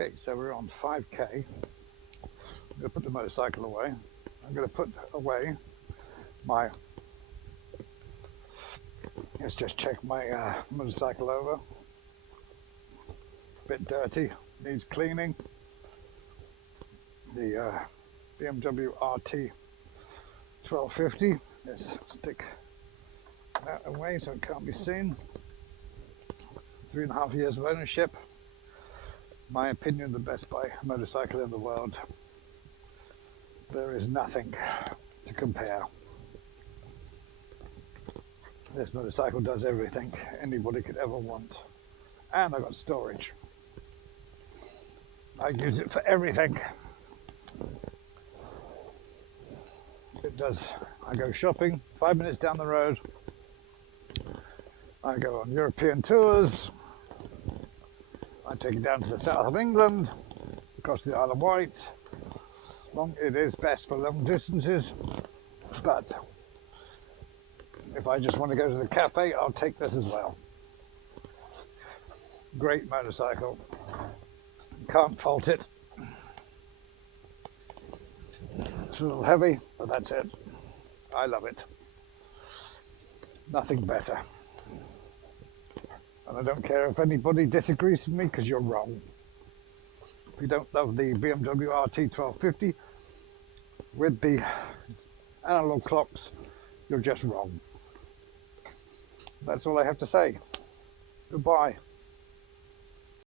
Okay, so we're on 5k. I'm going to put the motorcycle away. I'm going to put away my, let's just check my motorcycle over. A bit dirty, needs cleaning. The BMW R1250. Let's stick that away so it can't be seen. 3.5 years of ownership. My opinion, the best motorcycle in the world. There is nothing to compare. This motorcycle does everything anybody could ever want. And I've got storage. I use it for everything. It does. I go shopping 5 minutes down the road. I go on European tours. I take it down to the south of England, across the Isle of Wight. It is best for long distances, but if I just want to go to the cafe, I'll take this as well. Great motorcycle. Can't fault it. It's a little heavy, but that's it. I love it. Nothing better. And I don't care if anybody disagrees with me, because you're wrong. If you don't love the BMW RT1250 with the analog clocks, you're just wrong. That's all I have to say. Goodbye.